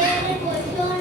Đưa em.